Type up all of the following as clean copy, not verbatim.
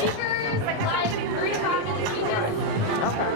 speakers, like live 3 to 5 minute speeches. Okay.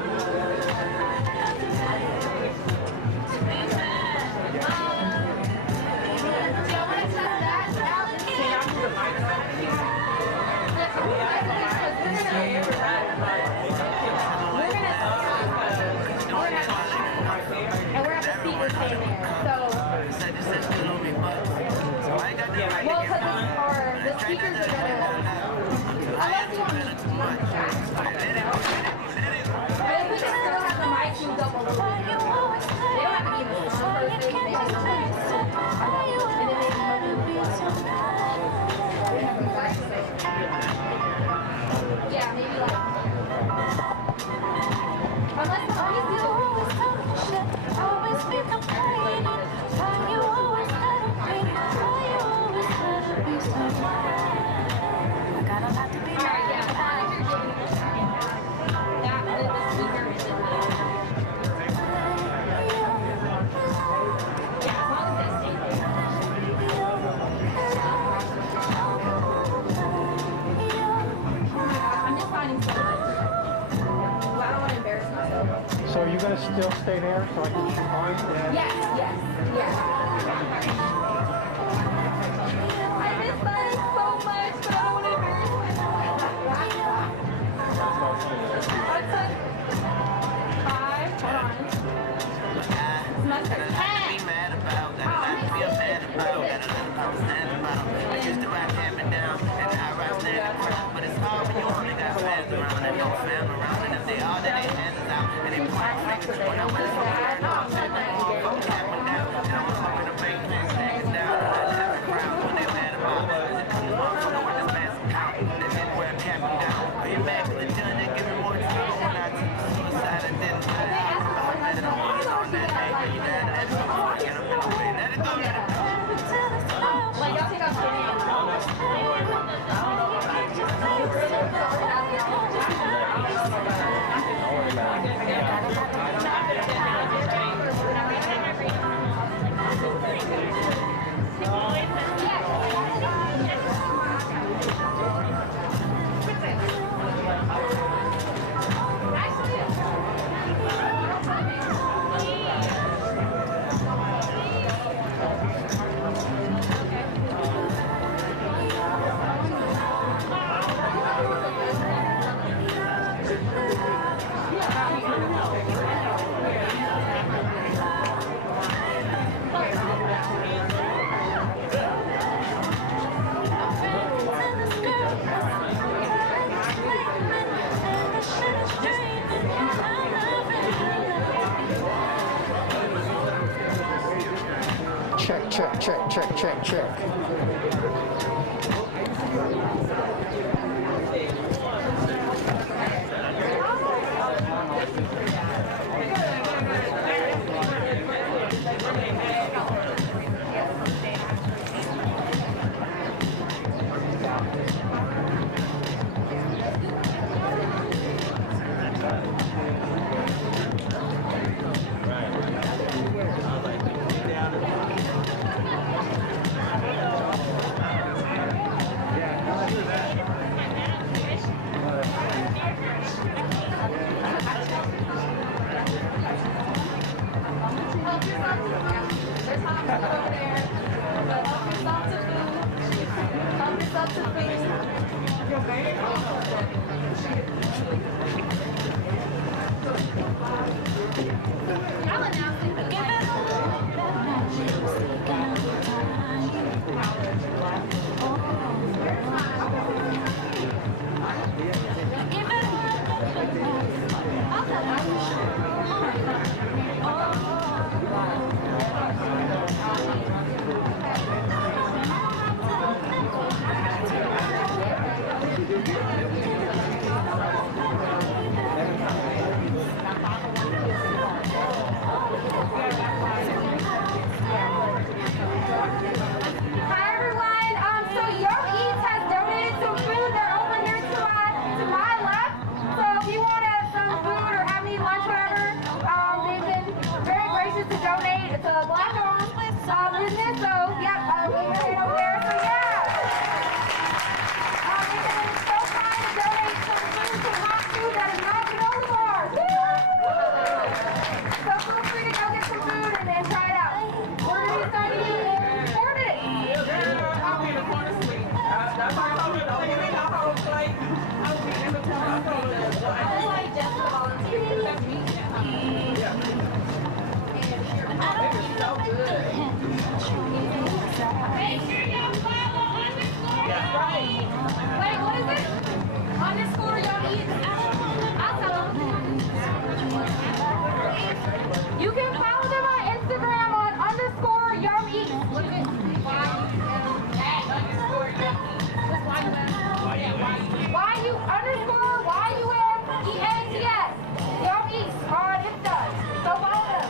So are you going to still stay there so I can shoot mine? Yes. I miss mine so much, but I don't want to embarrass myself. I took 5. Hold on. Semester 10. I used to ride hand me down, and now I ride standing proud. But it's hard when you only got fans around and no fam around. And if they all, then they hands is out. And they point fingers when I went from there. No, I'm saying that all folks happened down. And I was hoping to make things niggas down. And I laugh and crowd when they mad about it. This motherfucker with this massive count. They didn't wear a cap and down. Are you back with the done? They give me more time when I took suicide and didn't die. I'm better than one on that day. But you died and that's all I get up in the way. Let it go, let it go. Like, y'all think I'm kidding? Check. business, so yep, leave your hand over there, so yeah. And then it's so kind to donate some food, some hot food that is not granola bars. So feel free to go get some food and then try it out. Order these tiny food in 4 minutes. I'll be in the corner sleep. That's why I told you, don't give me no whole plate. I'll be in the corner. I like just the volunteers. That's me. It's so good. Make sure y'all follow underscore. That's right. Wait, what is it? Underscore y'all eat. I'll tell them. You can follow them on Instagram on underscore yum eats. Look at Y-U underscore Y-U-M-E-A-T-S. Yum eats on Insta. So follow them.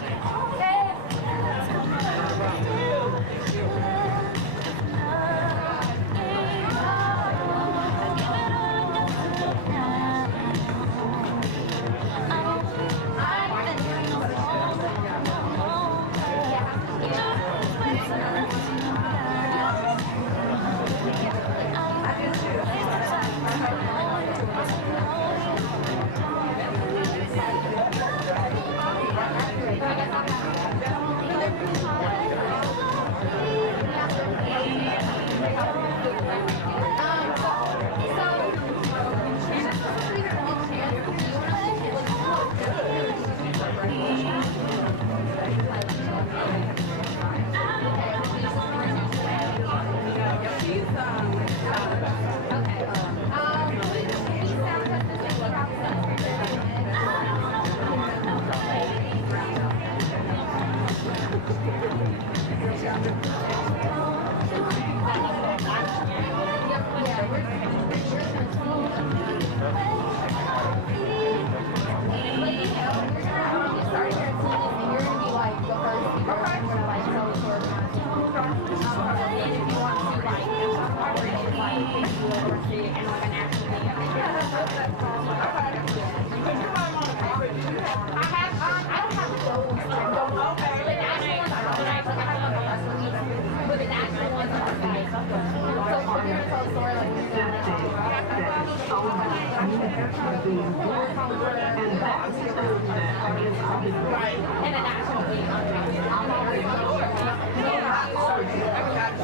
And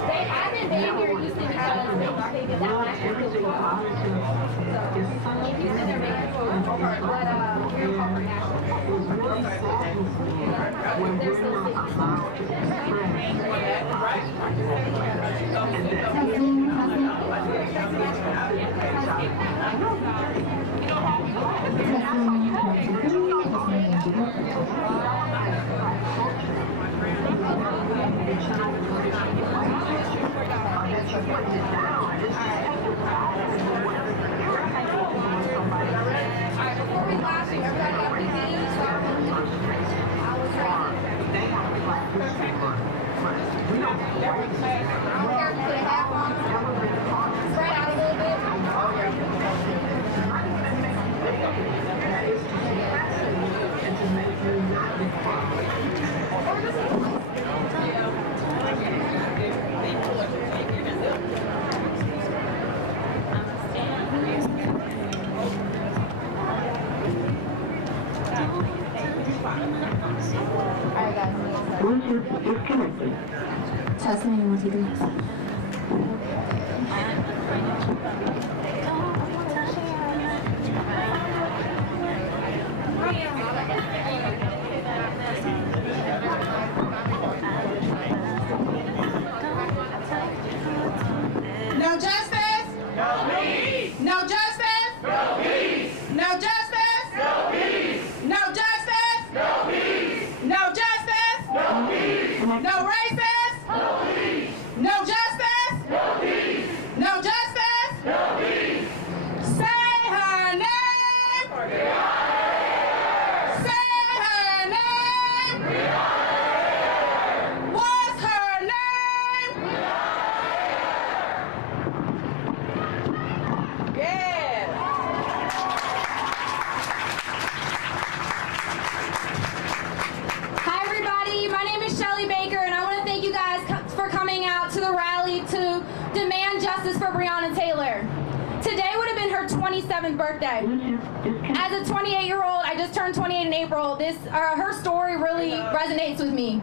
they haven't been here usually because they did that last year. So if you sit there, maybe but we're called for national. They're still before we last year, everybody got PPE, so I was careful, put a hat on, spread out a little bit. Alright guys. Bluetooth disconnected. Testing 1, 2, 3. No justice? No peace. No justice? No peace. No justice? No peace. No justice? No peace. No justice? No peace. No racist? No peace. No justice? No peace. No justice? No peace. Say her name. Say her name. What's her name? Yeah. Hi everybody, my name is Shelly Baker and I want to thank you guys 27th birthday. Bluetooth disconnected. As a 28-year-old, I just turned 28 in April. Her story really resonates with me.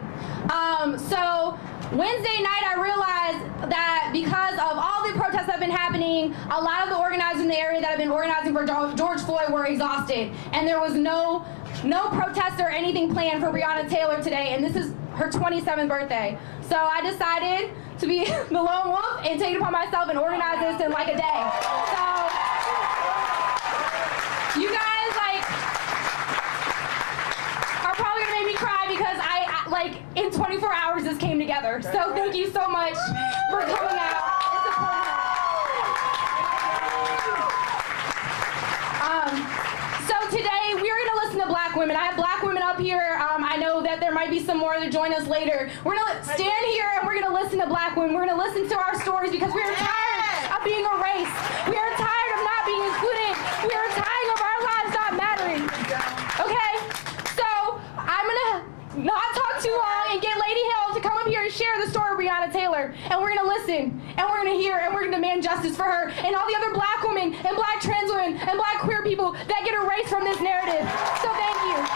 So Wednesday night, I realized that because of all the protests that have been happening, a lot of the organizers in the area that have been organizing for George Floyd were exhausted, and there was no protest or anything planned for Breonna Taylor today, and this is her 27th birthday. So I decided to be the lone wolf and take it upon myself and organize this in like a day. So you guys are probably gonna make me cry because I in 24 hours this came together. So thank you so much for coming out and supporting us. So today we're gonna listen to Black women. I have Black women up here. I know that there might be some more to join us later. We're gonna stand here and we're gonna listen to Black women. We're gonna listen to our stories because we are tired of being erased. We are tired of not being included. We are tired of our lives not mattering. Okay? So I'm gonna not talk too long and get Lady Hill to come up here and share the story of Breonna Taylor. And we're gonna listen and we're gonna hear and we're gonna demand justice for her and all the other Black women and Black trans women and Black queer people that get erased from this narrative. So thank you.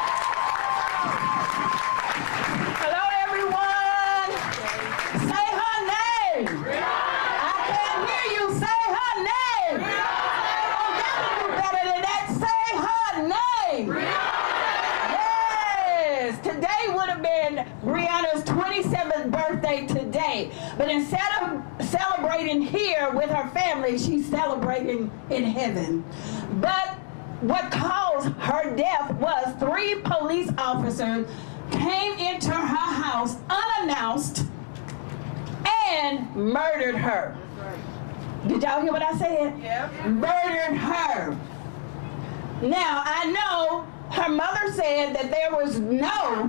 Hello, everyone. Say her name. I can't hear you. Say her name. Oh, that would do better than that. Say her name. Yes. Today would have been Breonna's 27th birthday today. But instead of celebrating here with her family, she's celebrating in heaven. But what caused her death was 3 police officers came into her house unannounced and murdered her. Did y'all hear what I said? Yeah. Murdered her. Now, I know her mother said that there was no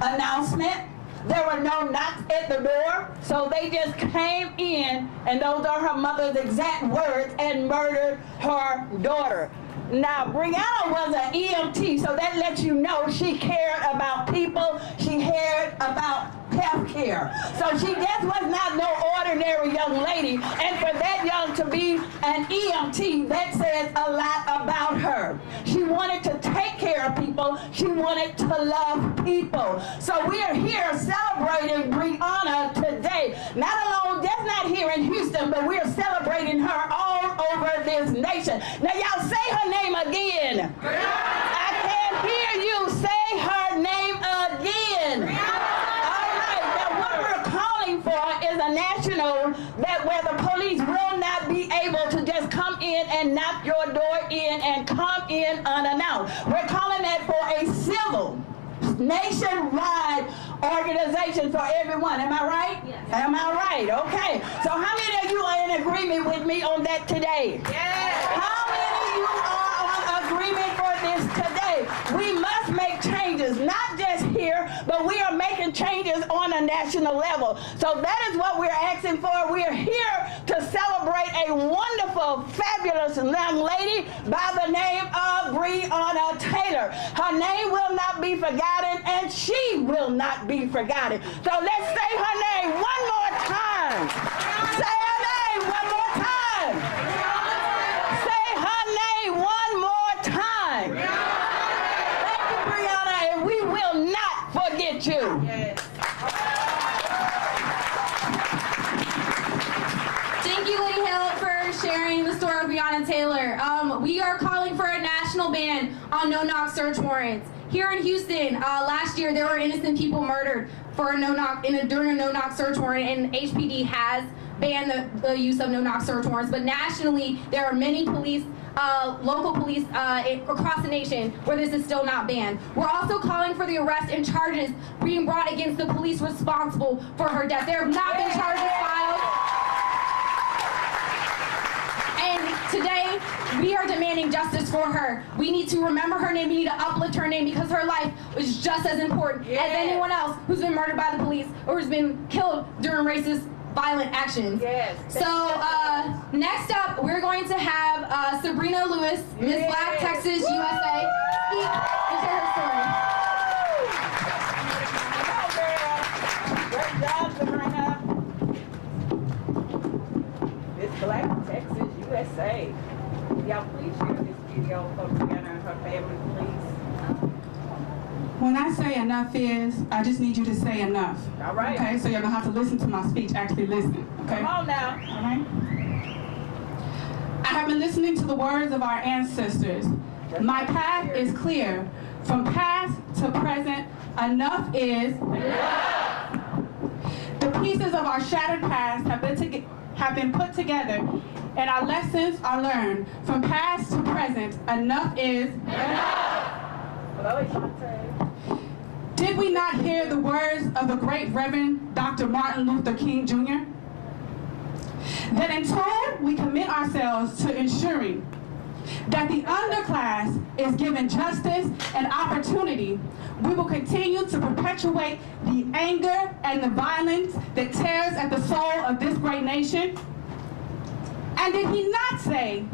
announcement. There were no knocks at the door, so they just came in, and those are her mother's exact words, and murdered her daughter. Now, Breonna was an EMT, so that lets you know she cared about people. She cared about health care. So she just was not no ordinary young lady. And for that young to be an EMT, that says a lot about her. She wanted to take care of people. She wanted to love people. So we are here celebrating Breonna today. Not alone, just not here in Houston, but we are celebrating her all over this nation. Now, y'all say her name again. I can't hear you say her name again. All right, now what we're calling for is a national that where the police will not be able to just come in and knock your door in and come in unannounced. We're calling that for a civil, nationwide organization for everyone. Am I right? Yes. Am I right? Okay. So how many of you are in agreement with me on that today? Yes. How many of you are on agreement for this today? We must make changes, not just here, but we are making changes on a national level. So that is what we're asking for. We are here to celebrate a wonderful, fabulous young lady by the name of Breonna Taylor. Her name will not be forgotten, and she will not be forgotten. So let's say her name one more time. Say her name one more time. Say her name one more time. Thank you, Breonna, and we will not forget you. Thank you, Lady Hill, for sharing the story of Breonna Taylor. We are calling for a national ban on no-knock search warrants. Here in Houston, last year there were innocent people murdered for a no-knock during a no-knock search warrant, and HPD has banned the use of no-knock search warrants. But nationally, there are many police, local police across the nation where this is still not banned. We're also calling for the arrest and charges being brought against the police responsible for her death. There have not been charges filed. And today, we are demanding justice for her. We need to remember her name. We need to uplift her name because her life was just as important as anyone else who's been murdered by the police or who's been killed during racist, violent actions. Yes. So next up, we're going to have Sabrina Lewis, Miss Black Texas, USA, speak and share her story. Great job, Sabrina. Miss Black Texas, USA. Y'all please share your folks together and her family, please? When I say enough is, I just need you to say enough. All right. Okay, so you're gonna have to listen to my speech, actually listen, okay? Come on now. All right? I have been listening to the words of our ancestors. My path is clear. From past to present, enough is enough. The pieces of our shattered past have been put together, and our lessons are learned. From past to present, enough is enough. Did we not hear the words of the great Reverend Dr. Martin Luther King Jr.? That until we commit ourselves to ensuring that the underclass is given justice and opportunity, we will continue to perpetuate the anger and the violence that tears at the soul of this great nation. And did he not say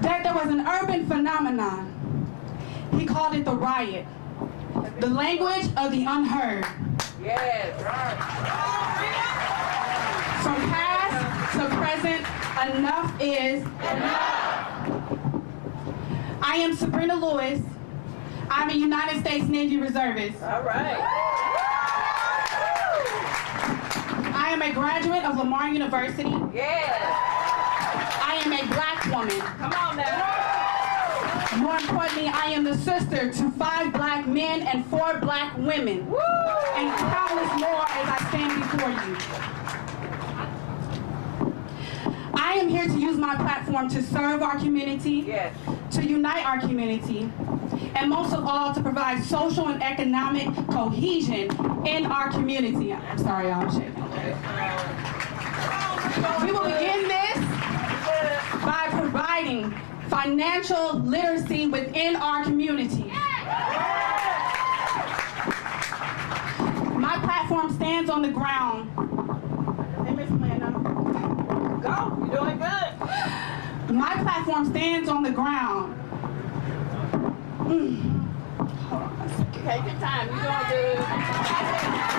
that there was an urban phenomenon? He called it the riot, the language of the unheard. Yes, right. From past to present, enough is enough. I am Sabrina Lewis. I'm a United States Navy reservist. All right. I am a graduate of Lamar University. Yes. I am a black woman. Come on now. More importantly, I am the sister to 5 black men and 4 black women. Woo! And countless more as I stand before you. I am here to use my platform to serve our community, Yes. to unite our community, and most of all, to provide social and economic cohesion in our community. I'm sorry, y'all, I'm shaking. We will begin this by providing financial literacy within our community. My platform stands on the ground. Hey, Miss Lana. Go. You're doing good. My platform stands on the ground. Hold on a second. Take your time. You're doing good.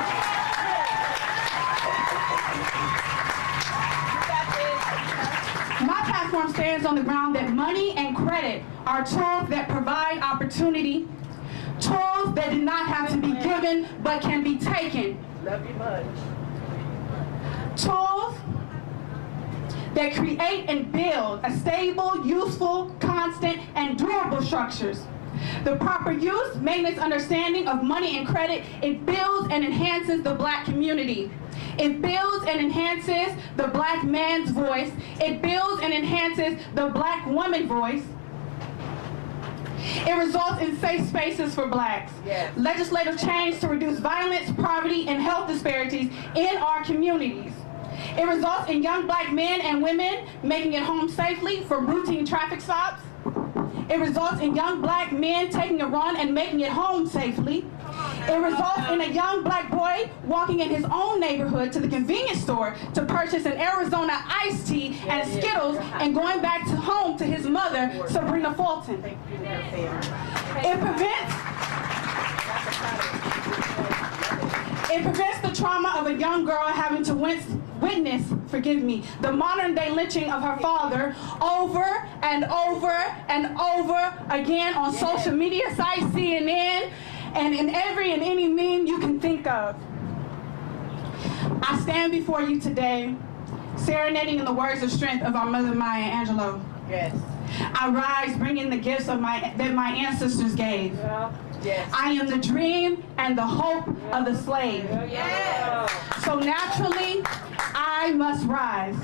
My platform stands on the ground that money and credit are tools that provide opportunity, tools that do not have to be given but can be taken, Love you much. tools that create and build a stable, useful, constant, and durable structures. The proper use, maintenance, understanding of money and credit, it builds and enhances the black community. It builds and enhances the black man's voice. It builds and enhances the black woman's voice. It results in safe spaces for blacks. Yes. Legislative change to reduce violence, poverty, and health disparities in our communities. It results in young black men and women making it home safely from routine traffic stops. It results in young black men taking a run and making it home safely. It results in a young black boy walking in his own neighborhood to the convenience store to purchase an Arizona iced tea and Skittles and going back to home to his mother, Sabrina Fulton. It prevents the trauma of a young girl having to witness, the modern day lynching of her father over and over and over again on social media sites, CNN, and in every and any meme you can think of. I stand before you today, serenading in the words of strength of our mother Maya Angelou. Yes. I rise bringing the gifts of that my ancestors gave. Yes. I am the dream and the hope of the slave. Yes. So naturally, I must rise.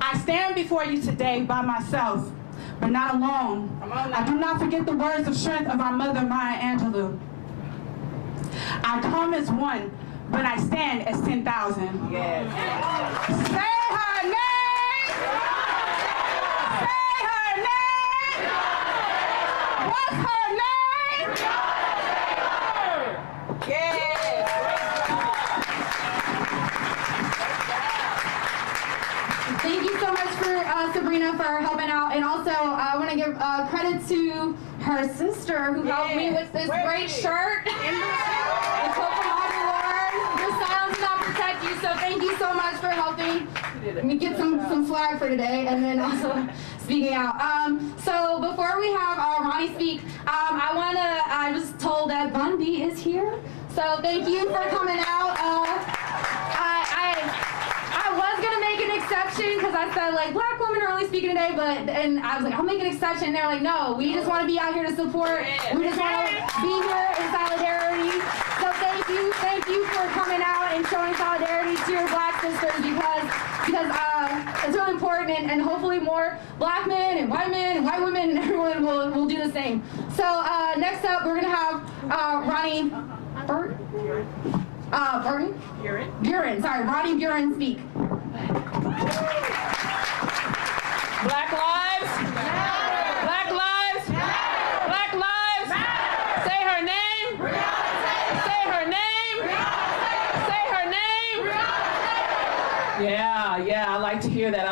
I stand before you today by myself, but not alone. I do not forget the words of strength of our mother Maya Angelou. I come as one, but I stand as 10,000. Yes. Say her name! Say her name! What's her name? Yes. Thank you so much for Sabrina for helping out, and also I want to give credit to her sister who helped me with this Where great is she? shirt. The Copenhagen Ward, Your silence is not protected. got you. So thank you so much for helping me get some swag for today, and then also speaking out. So before we have Ronnie speak, I was told that Bundy is here. So thank you for coming out. I was gonna make an exception because I said like black women are only speaking today, and I was like I'll make an exception. And they're like no, we just want to be out here to support. We just want to be here in solidarity. So thank you for coming out and showing solidarity to your black sisters because it's really important, and hopefully more black men and white women and everyone will do the same. So next up we're gonna have Ronnie Ronnie Buren speak. Black lives? Black lives? Black lives? Say her name? Say her name? Say her name? Yeah, I like to hear that.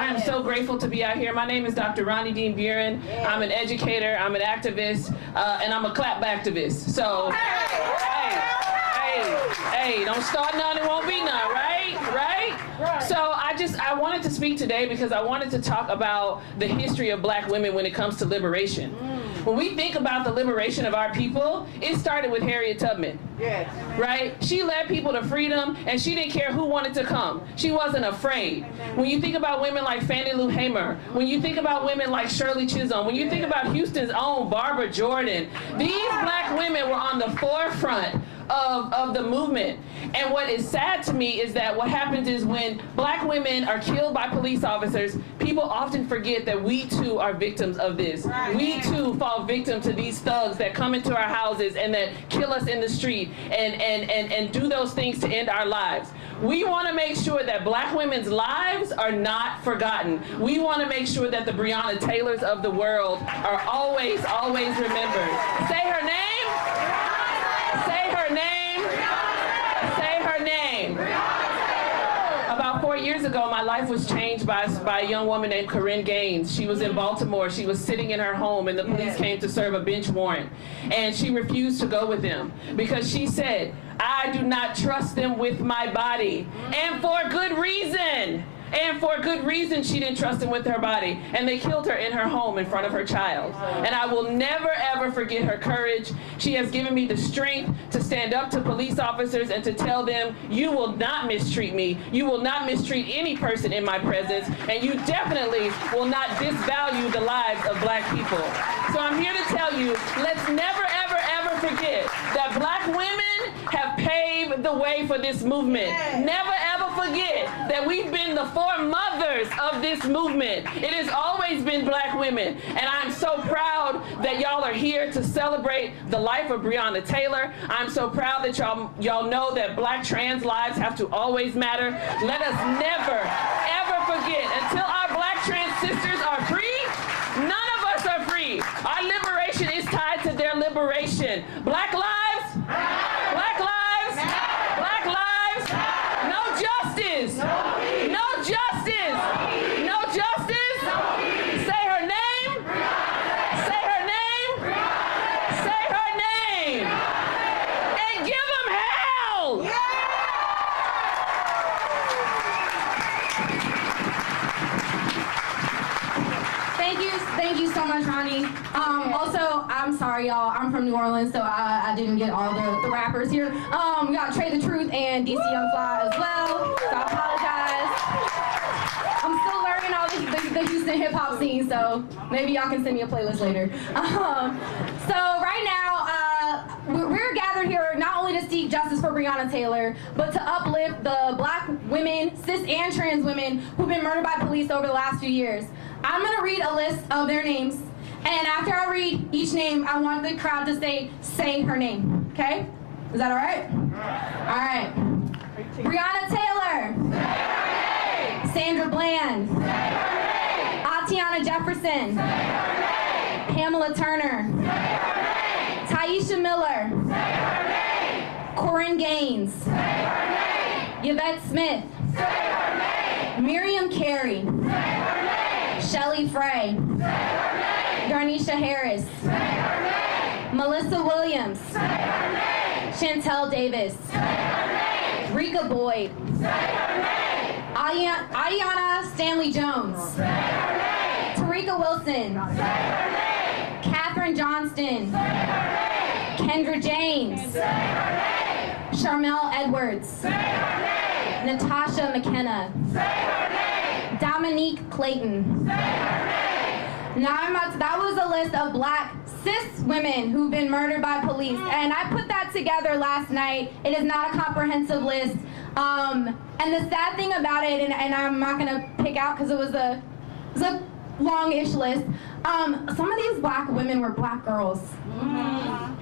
I am so grateful to be out here. My name is Dr. Ronnie Dean Buren. I'm an educator, I'm an activist, and I'm a clap activist. So, hey, don't start none, it won't be none, right? So I wanted to speak today because I wanted to talk about the history of black women when it comes to liberation. When we think about the liberation of our people, it started with Harriet Tubman. Yes. Right? She led people to freedom, and she didn't care who wanted to come. She wasn't afraid. When you think about women like Fannie Lou Hamer, when you think about women like Shirley Chisholm, when you think about Houston's own Barbara Jordan, these black women were on the forefront of the movement. And what is sad to me is that what happens is when black women are killed by police officers, people often forget that we too are victims of this. We too fall victim to these thugs that come into our houses and that kill us in the street and do those things to end our lives. We want to make sure that black women's lives are not forgotten. We want to make sure that the Breonna Taylors of the world are always remembered. Say her name. Say her name. Say her name. About 4 years ago, my life was changed by a young woman named Corinne Gaines. She was in Baltimore. She was sitting in her home, and the police came to serve a bench warrant. And she refused to go with them because she said, I do not trust them with my body. And for good reason. And for good reason she didn't trust him with her body. And they killed her in her home in front of her child. And I will never ever forget her courage. She has given me the strength to stand up to police officers and to tell them, you will not mistreat me. You will not mistreat any person in my presence. And you definitely will not disvalue the lives of black people. So I'm here to tell you, let's never ever ever forget that black women have paved the way for this movement. Never ever forget that we've been the foremothers of this movement. It has always been black women. And I'm so proud that y'all are here to celebrate the life of Breonna Taylor. I'm so proud that y'all know that black trans lives have to always matter. Let us never, ever forget, until our black trans sisters are free, none of us are free. Our liberation is tied to their liberation. Black lives, black lives, black lives, no justice. No justice! No justice! Say her name! Say her name! Say her name! And give them hell! Thank you so much, Ronnie. Also, I'm sorry, y'all. I'm from New Orleans, so I didn't get all the rappers here. We got Trey the Truth and DC Young Fly as well, so I apologize. I'm still learning all the Houston hip-hop scene, so maybe y'all can send me a playlist later. So right now, we're gathered here not only to seek justice for Breonna Taylor, but to uplift the black women, cis and trans women who've been murdered by police over the last few years. I'm gonna read a list of their names, and after I read each name, I want the crowd to say her name, okay? Is that all right? All right. Breonna Taylor. Sandra Bland. Atiana Jefferson. Pamela Turner. Taisha Miller. Corinne Gaines. Yvette Smith. Miriam Carey. Shelley Frey. Darnisha Harris. Melissa Williams. Chantel Davis. Tarika Boyd. Say her name. Ayanna Stanley Jones. Say her name. Tarika Wilson. Say her name. Katherine Johnston. Say her name. Kendra James. Say her name. Sharmel Edwards. Say her name. Natasha McKenna. Say her name. Dominique Clayton. Say her name. Now that was a list of black cis women who've been murdered by police, and I put that together last night. It is not a comprehensive list, and the sad thing about it, and I'm not gonna pick out because it was a long-ish list. Some of these black women were black girls,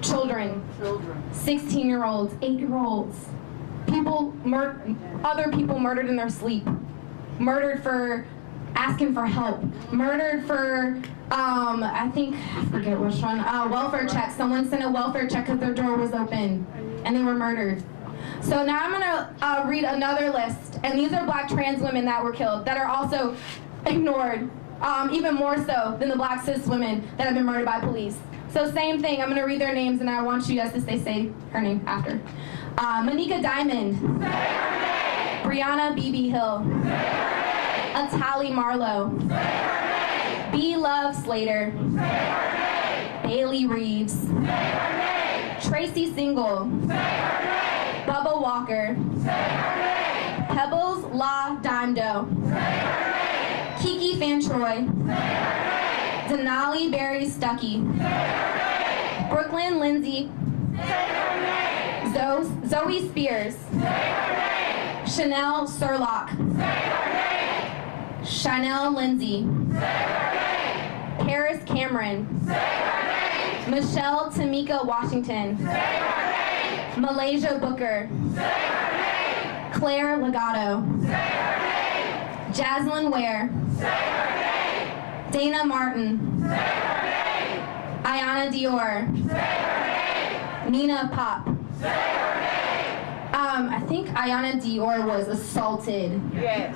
children, 16-year-olds, 8-year-olds, other people murdered in their sleep, murdered for asking for help, murdered for, I forget which one, welfare check. Someone sent a welfare check because their door was open and they were murdered. So now I'm gonna read another list, and these are black trans women that were killed that are also ignored, even more so than the black cis women that have been murdered by police. So same thing, I'm gonna read their names and I want you guys to say her name after. Monica Diamond. Say her name. Breonna B.B. Hill. Say her name. Atali Marlowe. Say her name. B. Love Slater. Say her name. Bailey Reeves. Say her name. Tracy Single. Say her name. Bubba Walker. Say her name. Pebbles La Dimdo. Say her name. Kiki Fantroy. Say her name. Denali Berry Stuckey. Say her name. Brooklyn Lindsay. Say her name. Zoe Spears. Say her name. Chanel Surlock. Say her name. Chanel Lindsay. Say her name. Paris Cameron. Say her name. Michelle Tamika Washington. Say her name. Malaysia Booker. Say her name. Claire Legato. Say her name. Jaslyn Ware. Say her name. Dana Martin. Say her name. Ayanna Dior. Say her name. Nina Pop. Say her name. I think Ayanna Dior was assaulted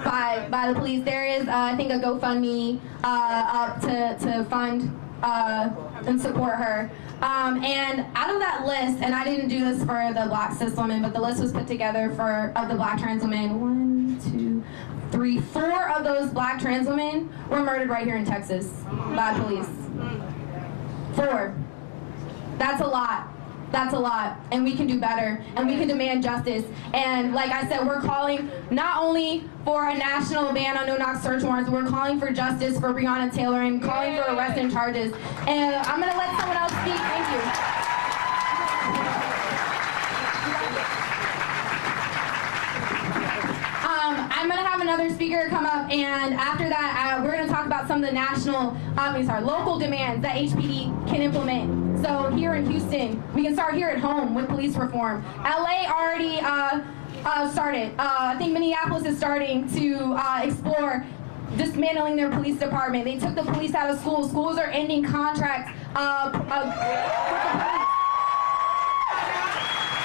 by the police. There is, I think, a GoFundMe up to fund and support her. And out of that list, and I didn't do this for the black cis women, but the list was put together of the black trans women. 1, 2, 3, 4 of those black trans women were murdered right here in Texas by police. 4. That's a lot. That's a lot, and we can do better, and we can demand justice. And like I said, we're calling not only for a national ban on no-knock search warrants, we're calling for justice for Breonna Taylor and calling for arrest and charges. And I'm gonna let someone else speak. Thank you. I'm gonna have another speaker come up, and after that, we're gonna talk about some of the local demands that HPD can implement. So here in Houston, we can start here at home with police reform. LA already started. I think Minneapolis is starting to explore dismantling their police department. They took the police out of schools. Schools are ending contracts with the police.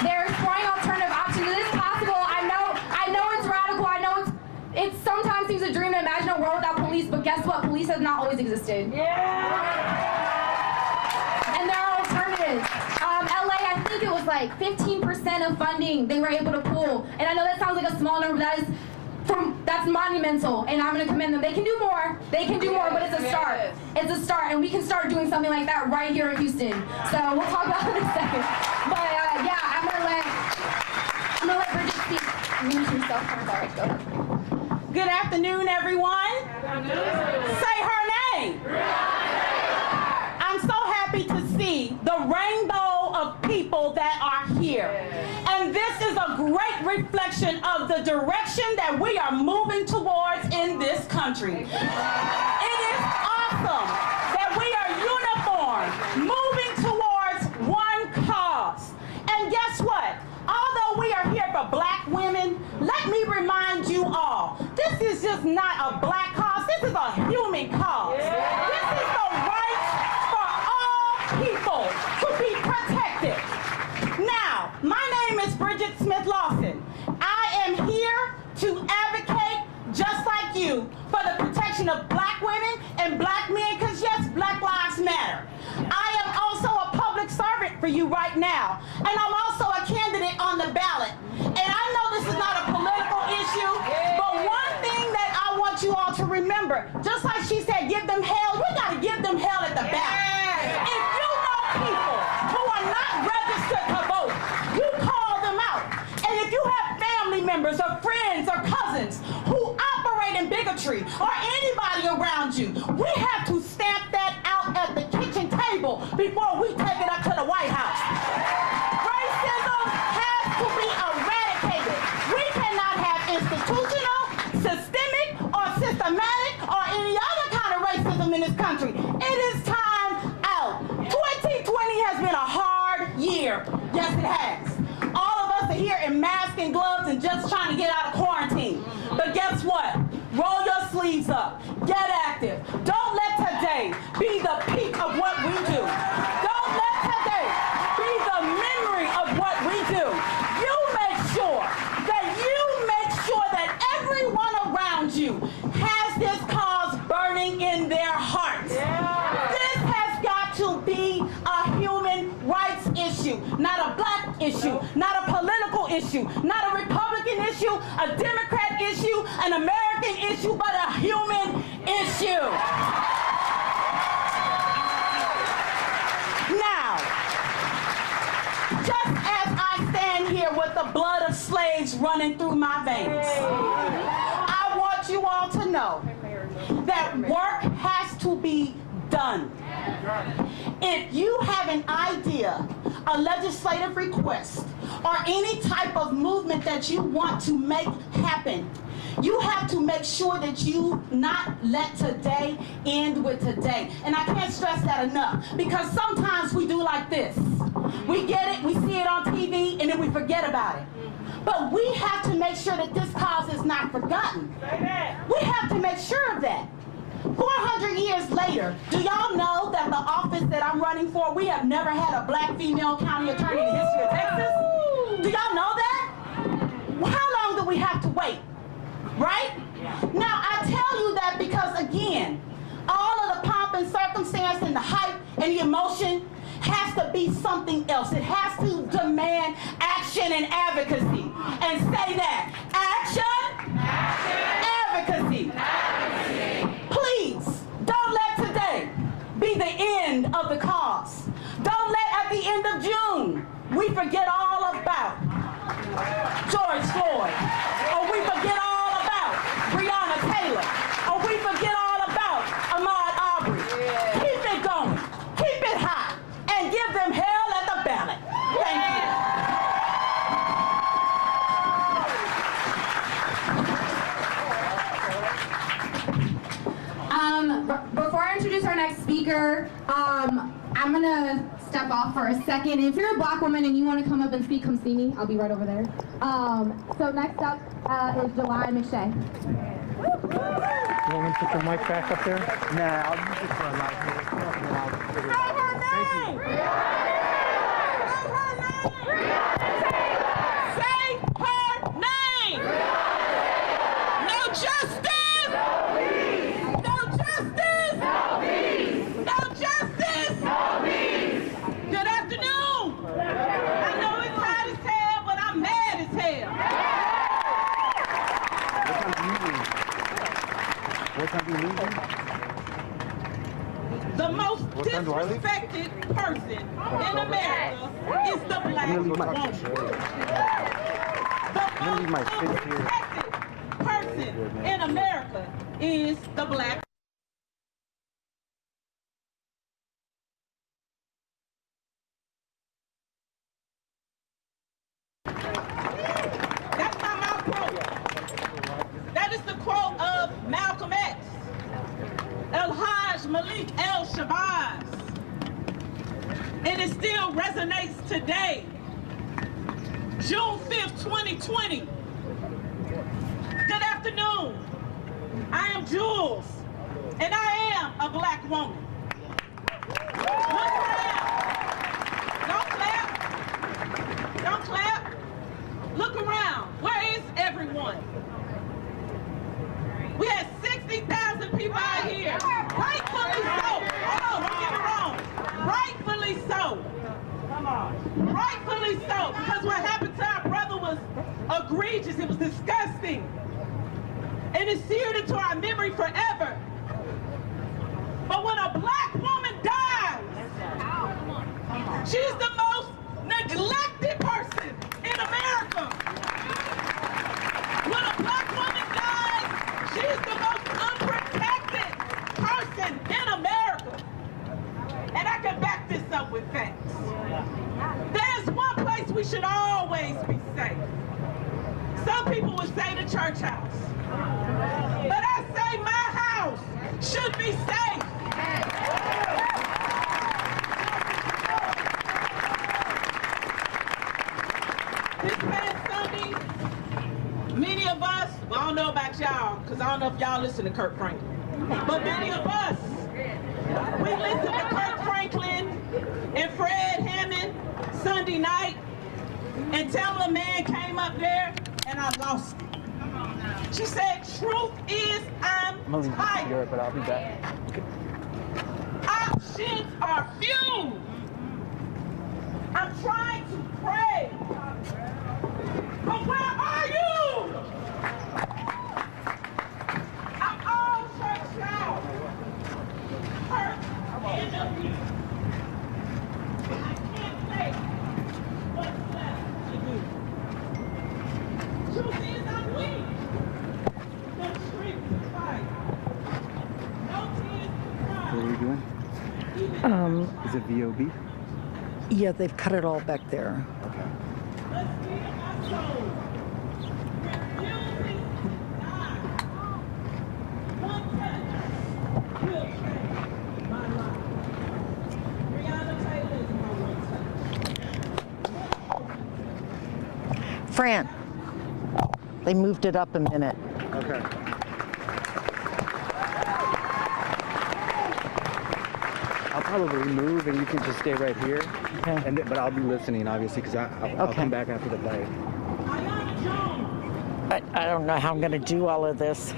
They're exploring alternative options. It is possible. I know it's radical. I know it sometimes seems a dream to imagine a world without police, but guess what? Police has not always existed. And there are alternatives. LA, I think it was like 15% of funding they were able to pull. And I know that sounds like a small number, but that's monumental, and I'm gonna commend them. They can do more, but it's a start. It's a start, and we can start doing something like that right here in Houston. So we'll talk about it in a second. But yeah, I'm gonna let Bridget speak. Good afternoon, everyone. Say her name. I'm so happy to see the rainbow of people that are here. And this is a great reflection of the direction that we are moving towards in this country. It is awesome that we are uniform, moving towards one cause. And guess what? Although we are here for black women, let me remind you all, this is just not a black cause, this is a human cause. This is the right for all people to be protected. Now, my name is Bridget Smith Lawson. I am here to advocate, just like you, for the protection of black women and black men, because yes, Black Lives Matter. I am also a public servant for you right now, and I'm also a candidate on the ballot. And I know this is not a them hell, we got to give them hell at the ballot. If you know people who are not registered to vote, you call them out. And if you have family members or friends or cousins who operate in bigotry or anybody around you, we have to stamp that out at the kitchen table before we take it up to the White House. Racism has to be eradicated. We cannot have institutional, systemic, or systematic, or any other kind of racism in this country. It is time out. 2020 has been a hard year. Yes, it has. All of us are here in masks and gloves and just trying to get out of quarantine. But guess what? Roll your sleeves up. Get active. Don't let today be the peak of what we do. Don't let today be the memory of what we do. You make sure that everyone around you has this cause burning in their hearts. This has got to be a human rights issue, not a black issue, not a political issue, not a Republican issue, a Democrat issue, an American issue, but a human issue. Now, just as I stand here with the blood of slaves running through my veins, I want you all to know that work has to be done. If you have an idea, a legislative request, or any type of movement that you want to make happen, you have to make sure that you not let today end with today. And I can't stress that enough, because sometimes we do like this. We get it, we see it on TV, and then we forget about it. But we have to make sure that this cause is not forgotten. We have to make sure of that. 400 years later, do y'all know that the office that I'm running for, we have never had a black female county attorney in the history of Texas? Do y'all know that? Well, how long do we have to wait? Right? Now, I tell you that because, again, all of the pomp and circumstance and the hype and the emotion has to be something else. It has to demand action and advocacy. And say that. Action, advocacy. Please, don't let today be the end of the cause. Don't let at the end of June we forget all about George Floyd, or we forget all about Breonna Taylor, or we forget all about Ahmaud Arbery. Keep it going, keep it high, and give them hell at the ballot. Thank you. Before I introduce our next speaker, I'm gonna step off for a second. If you're a black woman and you want to come up and speak, come see me. I'll be right over there. So next up is July McShay. You want me to put your mic back up there? Nah, I'll use it for a live here. Say her name! Say her name! No justice! No justice! No justice! Good afternoon! I know it's hot as hell, but I'm mad as hell. What time do you leave? The most What time do I leave? disrespected person in America is the black I'm gonna leave my woman. I'm gonna leave my fist here. The most disrespected person in America is the black. That's not my quote. That is the quote of Malcolm X. El-Hajj Malik El-Shabazz. And it still resonates today. June 5th, 2020. Good afternoon. I am Jules, and I am a black woman. Look around. Don't clap. Don't clap. Look around. Where is everyone? We had 60,000 people out here. Rightfully so. Hold on, don't get me wrong. Rightfully so. Come on. Rightfully so. Because what happened to our brother was egregious. It was disgusting. And it's seared into our memory forever. But when a black woman dies, she's the most neglected person in America. When a black woman dies, she's the most unprotected person in America. And I can back this up with facts. There's one place we should always be safe. Some people would say the church house. But I say my house should be safe. This past Sunday, many of us, well, I don't know about y'all, because I don't know if y'all listen to Kirk Franklin, but many of us, we listened to Kirk Franklin and Fred Hammond Sunday night, until a man came up there and I lost it. She said, truth is I'm tired. But I'll be back. Options are few. I'm trying to pray. But where are you? I'm all church out. Hurt and abused. I can't say what's left to do. Truth is I'm weak. The strength to fight. No tears to cry. What are we doing? Is it VOB? Yeah, they've cut it all back there. Okay. Let's be our souls. Refusing to die. One touch will change my life. Breonna Taylor is my one touch. Fran, they moved it up a minute. Okay. I'll probably move and you can just stay right here. Okay. But I'll be listening, obviously, because I'll Okay. come back after the play. Ayanna Jones. I don't know how I'm going to do all of this.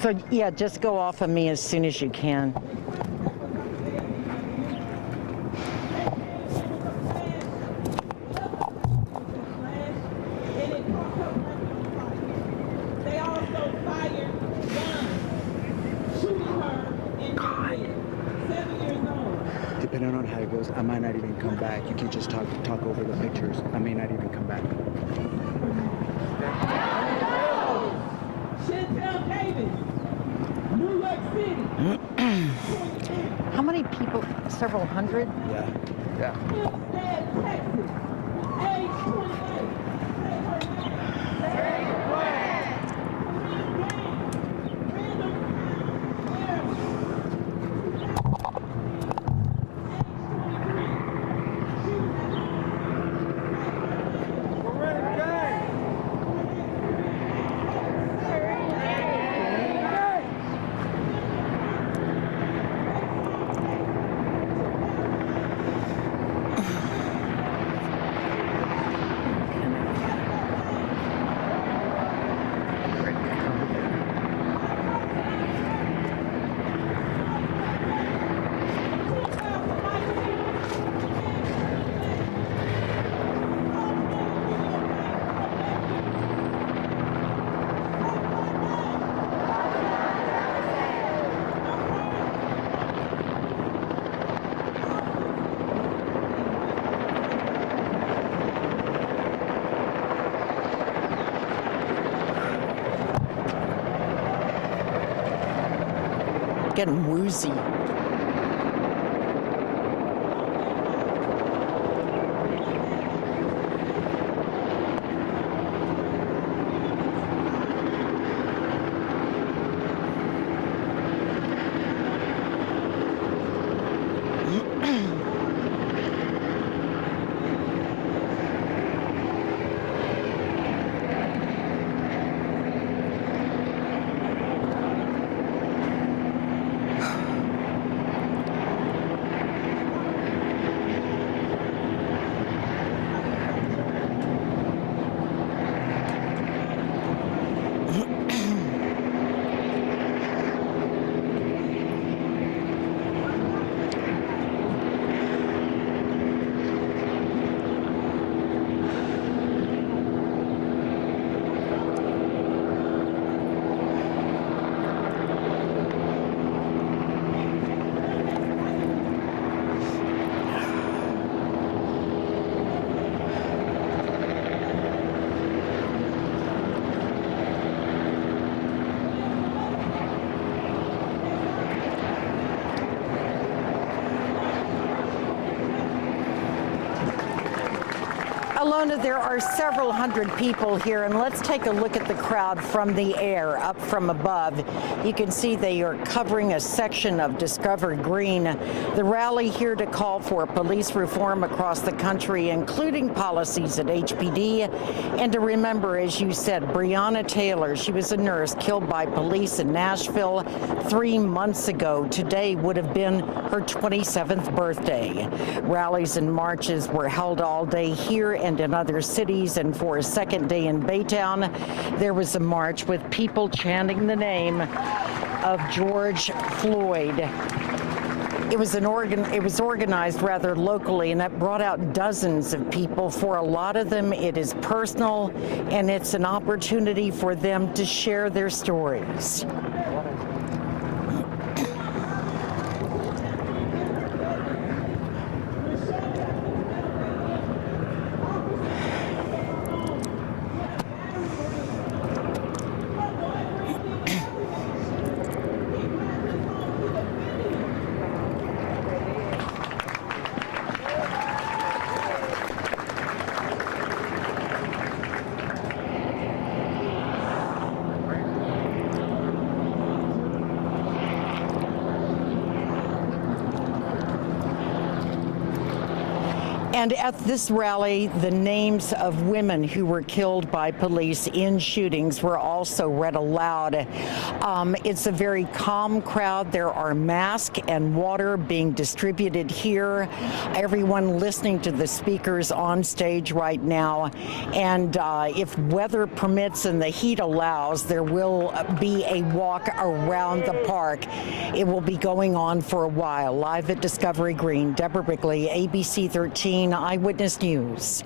So, yeah, just go off of me as soon as you can. They also fired guns, shooting her in the head. 7 years old. Depending on how it goes, I might not even come back. You can just talk over the pictures. I may not even come back. Chantel Davis, New York City. How many people? Several hundred? Yeah. Yeah. Hempstead, Texas, age 28. Getting woozy. Mona, there are several hundred people here, and let's take a look at the crowd from the air, up from above. You can see they are covering a section of Discovery Green. The rally here to call for police reform across the country, including policies at HPD, and to remember, as you said, Breonna Taylor. She was a nurse killed by police in Nashville 3 months ago. Today would have been her 27th birthday. Rallies and marches were held all day here and in other cities, and for a second day in Baytown, there was a march with people chanting the name of George Floyd. It was organized rather locally, and it brought out dozens of people. For a lot of them, it is personal, and it's an opportunity for them to share their stories. And at this rally, the names of women who were killed by police in shootings were also read aloud. It's a very calm crowd. There are masks and water being distributed here. Everyone listening to the speakers on stage right now. And if weather permits and the heat allows, there will be a walk around the park. It will be going on for a while. Live at Discovery Green, Deborah Brickley, ABC 13 Eyewitness News.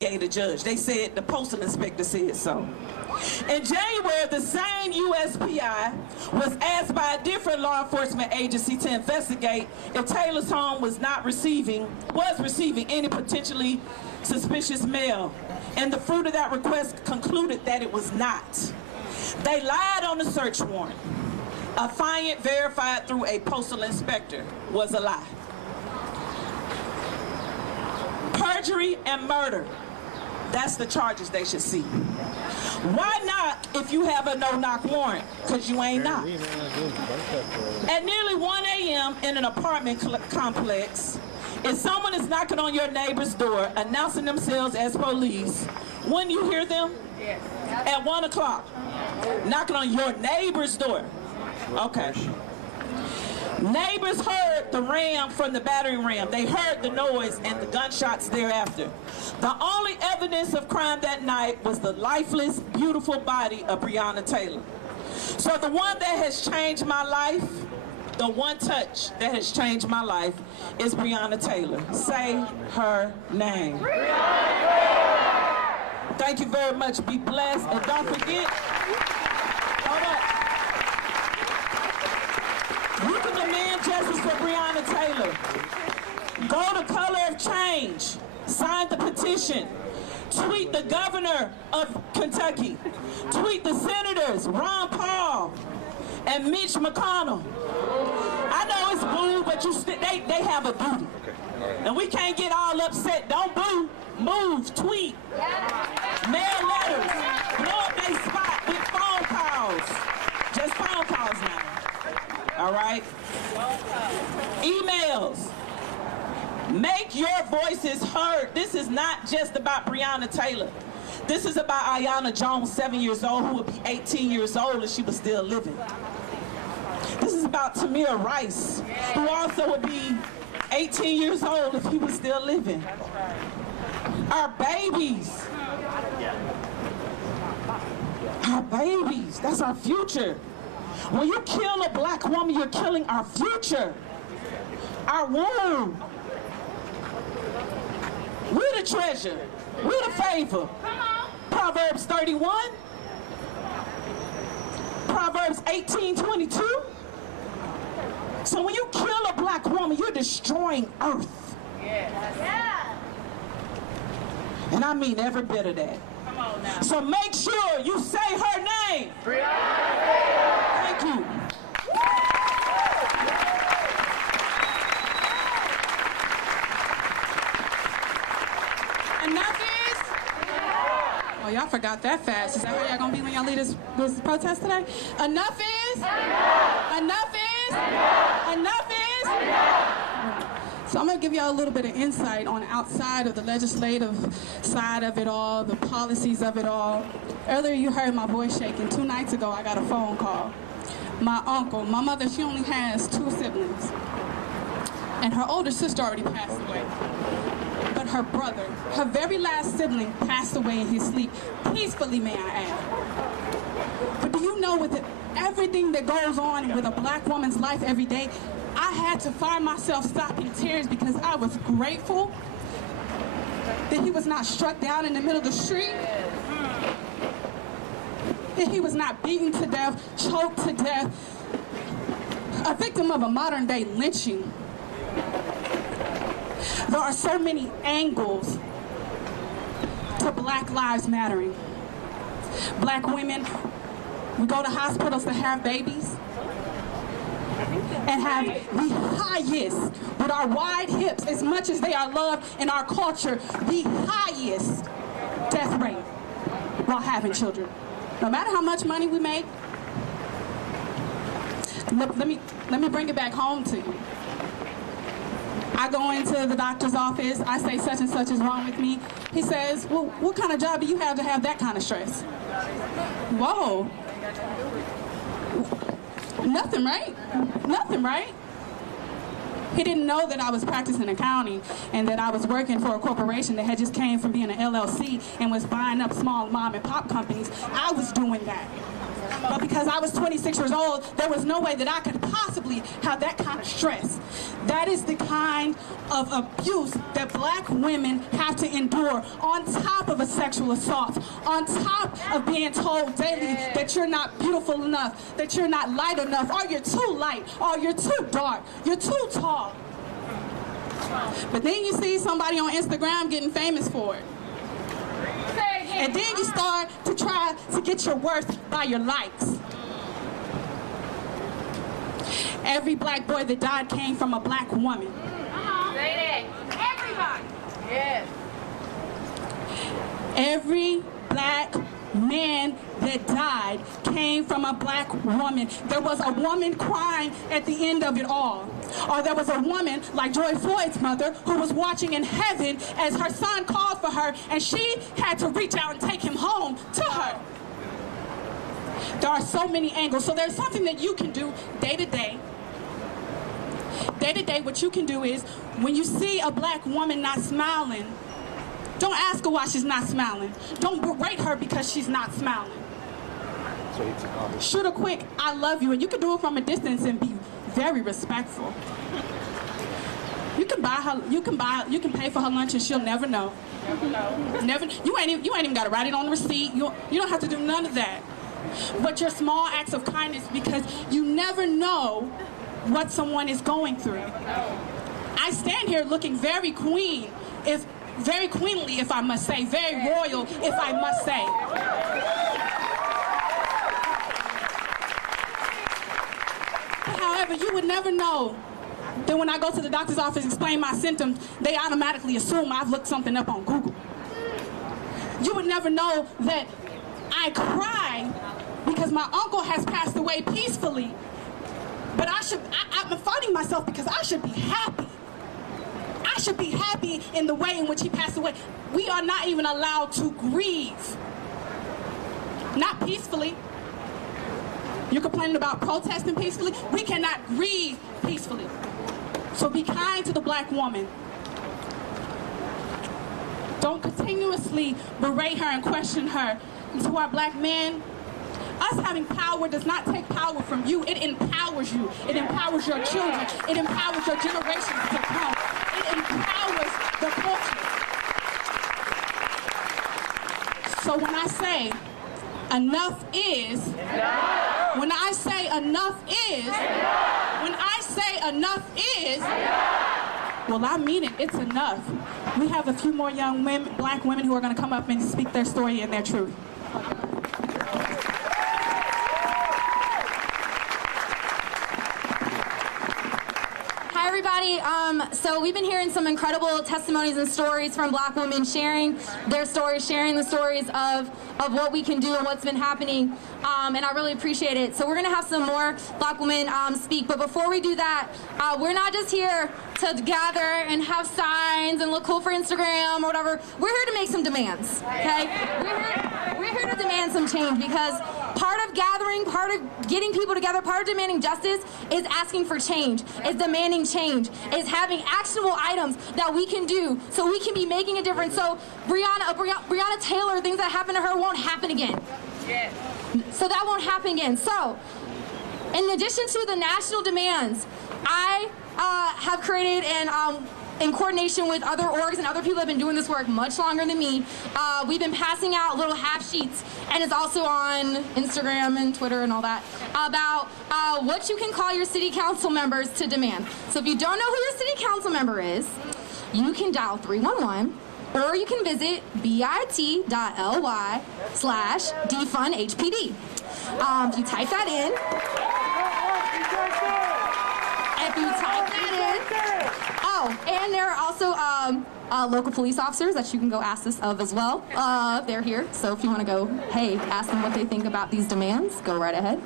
the judge. They said, the postal inspector said so. In January, the same USPI was asked by a different law enforcement agency to investigate if Taylor's home was receiving any potentially suspicious mail. And the fruit of that request concluded that it was not. They lied on the search warrant. A find verified through a postal inspector was a lie. Perjury and murder. That's the charges they should see. Why knock if you have a no-knock warrant? Because you ain't knocked. At nearly 1 a.m. in an apartment complex, if someone is knocking on your neighbor's door, announcing themselves as police, wouldn't you hear them? Yes. At 1 o'clock, knocking on your neighbor's door. Okay. Neighbors heard the ram from the battering ram. They heard the noise and the gunshots thereafter. The only evidence of crime that night was the lifeless, beautiful body of Breonna Taylor. So the one that has changed my life, the one touch that has changed my life is Breonna Taylor. Say her name. Thank you very much. Be blessed. And don't forget, hold up. You can demand justice for Breonna Taylor. Go to Color of Change. Sign the petition. Tweet the governor of Kentucky. Tweet the senators, Ron Paul and Mitch McConnell. I know it's boo, but they have a duty. And we can't get all upset. Don't boo. Move. Tweet. Mail letters. Blow up their spot with phone calls. Just phone calls now. All right? Emails. Make your voices heard. This is not just about Breonna Taylor. This is about Aiyana Jones, 7 years old, who would be 18 years old if she was still living. This is about Tamir Rice, who also would be 18 years old if he was still living. Our babies. Our babies. That's our future. When you kill a black woman, you're killing our future. Our womb. We're the treasure. We're the favor. Proverbs 31. Proverbs 18:22. So when you kill a black woman, you're destroying earth. Yeah. And I mean every bit of that. Come on now. So make sure you say her name. Thank you. Enough is? Oh, y'all forgot that fast. Is that how y'all gonna be when y'all lead this protest today? Enough is? Enough is? Enough is? So I'm gonna give y'all a little bit of insight on outside of the legislative side of it all, the policies of it all. Earlier you heard my voice shaking. 2 nights ago I got a phone call. My uncle, my mother, she only has 2 siblings. And her older sister already passed away. But her brother, her very last sibling, passed away in his sleep, peacefully, may I add. But do you know, with everything that goes on with a black woman's life every day, I had to find myself stopping tears because I was grateful that he was not struck down in the middle of the street, that he was not beaten to death, choked to death, a victim of a modern day lynching. There are so many angles to Black Lives Mattering. Black women, we go to hospitals to have babies and have the highest, with our wide hips, as much as they are loved in our culture, the highest death rate while having children. No matter how much money we make, let me bring it back home to you. I go into the doctor's office, I say such and such is wrong with me. He says, well, what kind of job do you have to have that kind of stress? Whoa. Nothing, right? Nothing, right? He didn't know that I was practicing accounting and that I was working for a corporation that had just came from being an LLC and was buying up small mom and pop companies. I was doing that. But because I was 26 years old, there was no way that I could possibly have that kind of stress. That is the kind of abuse that black women have to endure, on top of a sexual assault, on top of being told daily that you're not beautiful enough, that you're not light enough, or you're too light, or you're too dark, you're too tall. But then you see somebody on Instagram getting famous for it. And then you start to try to get your worth by your likes. Every black boy that died came from a black woman. Say that. Everybody. Yes. Every black man that died came from a black woman. There was a woman crying at the end of it all. Or there was a woman like George Floyd's mother who was watching in heaven as her son called for her, and she had to reach out and take him home to her. There are so many angles. So there's something that you can do day to day. Day to day, what you can do is, when you see a black woman not smiling, don't ask her why she's not smiling. Don't berate her because she's not smiling. Shoot her quick, I love you, and you can do it from a distance and be very respectful. You can pay for her lunch and she'll never know. Never. You ain't even got to write it on the receipt. You don't have to do none of that. But your small acts of kindness, because you never know what someone is going through. I stand here looking very queenly, if I must say, very royal, if I must say. However, you would never know that when I go to the doctor's office and explain my symptoms, they automatically assume I've looked something up on Google. You would never know that I cry because my uncle has passed away peacefully. But I'm fighting myself because I should be happy. I should be happy in the way in which he passed away. We are not even allowed to grieve. Not peacefully. You're complaining about protesting peacefully? We cannot grieve peacefully. So be kind to the black woman. Don't continuously berate her and question her. And to our black men, us having power does not take power from you. It empowers you. It empowers your children. It empowers your generations to come. It empowers the culture. So when I say enough is, when I say enough is, when I say enough is, well, I mean it. It's enough. We have a few more young women, black women, who are going to come up and speak their story and their truth. Everybody, so we've been hearing some incredible testimonies and stories from black women sharing their stories, sharing the stories of what we can do and what's been happening, and I really appreciate it. So we're going to have some more black women speak, but before we do that, we're not just here to gather and have signs and look cool for Instagram or whatever. We're here to make some demands, okay? We're here to demand some change, because part of gathering, part of getting people together, part of demanding justice is asking for change, is demanding change, is having actionable items that we can do so we can be making a difference. So Breonna Taylor, things that happened to her won't happen again. Yes. So that won't happen again. So in addition to the national demands, I have created, and in coordination with other orgs and other people that have been doing this work much longer than me, we've been passing out little half sheets, and it's also on Instagram and Twitter and all that, about what you can call your city council members to demand. So if you don't know who your city council member is, you can dial 311, or you can visit bit.ly/defundhpd. If you type that in, oh, and there are also local police officers that you can go ask this of as well. They're here, so if you want to go, hey, ask them what they think about these demands, go right ahead.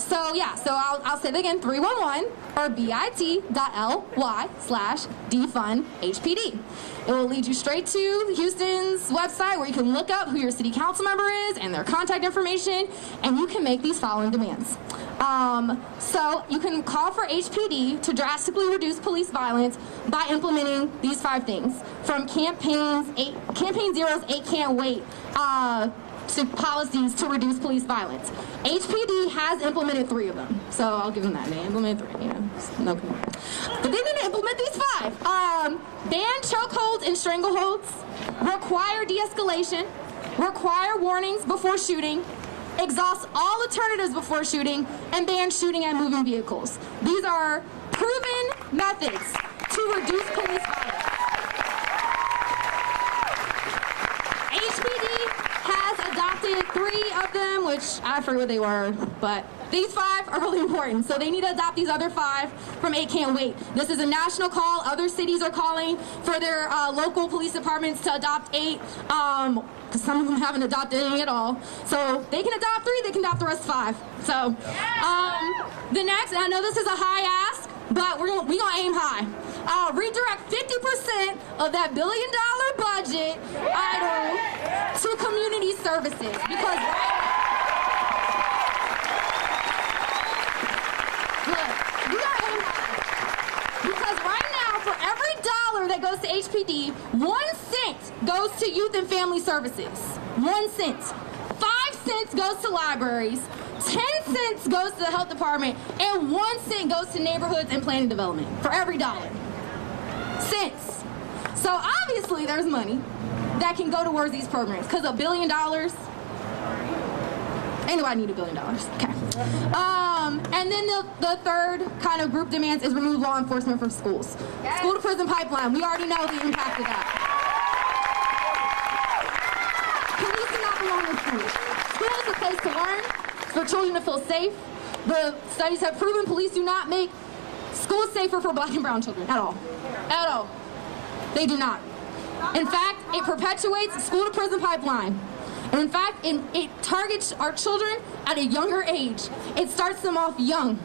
So I'll say that again, 311 or bit.ly/defundhpd. It will lead you straight to Houston's website, where you can look up who your city council member is and their contact information, and you can make these following demands. So you can call for HPD to drastically reduce police violence by implementing these 5 things. From Campaign Zero's 8 Can't Wait policies to reduce police violence. HPD has implemented 3 of them, so I'll give them that. They implemented 3, no. But they didn't implement these 5. Ban chokeholds and strangleholds, require de-escalation, require warnings before shooting, exhaust all alternatives before shooting, and ban shooting at moving vehicles. These are proven methods to reduce police violence. HPD has adopted 3 of them, which I forget what they were, but these 5 are really important. So they need to adopt these other 5 from 8 Can't Wait. This is a national call. Other cities are calling for their local police departments to adopt 8, because some of them haven't adopted any at all. So they can adopt 3, they can adopt the rest 5. So the next, and I know this is a high ask, but we're gonna aim high. Redirect 50% of that $1 billion budget item to community services, because right now, for every dollar that goes to HPD, 1 cent goes to youth and family services. 1 cent. 5 cents goes to libraries. 10 cents goes to the health department, and 1 cent goes to neighborhoods and planning development for every dollar. Cents. So obviously there's money that can go towards these programs, because $1 billion, ain't nobody need $1 billion. Okay. And then the third kind of group demands is remove law enforcement from schools. School to prison pipeline, we already know the impact of that. Police do not belong in schools. School is a place to learn, for children to feel safe. The studies have proven police do not make schools safer for black and brown children at all. At all. They do not. In fact, it perpetuates school to prison pipeline. And in fact, it targets our children at a younger age. It starts them off young.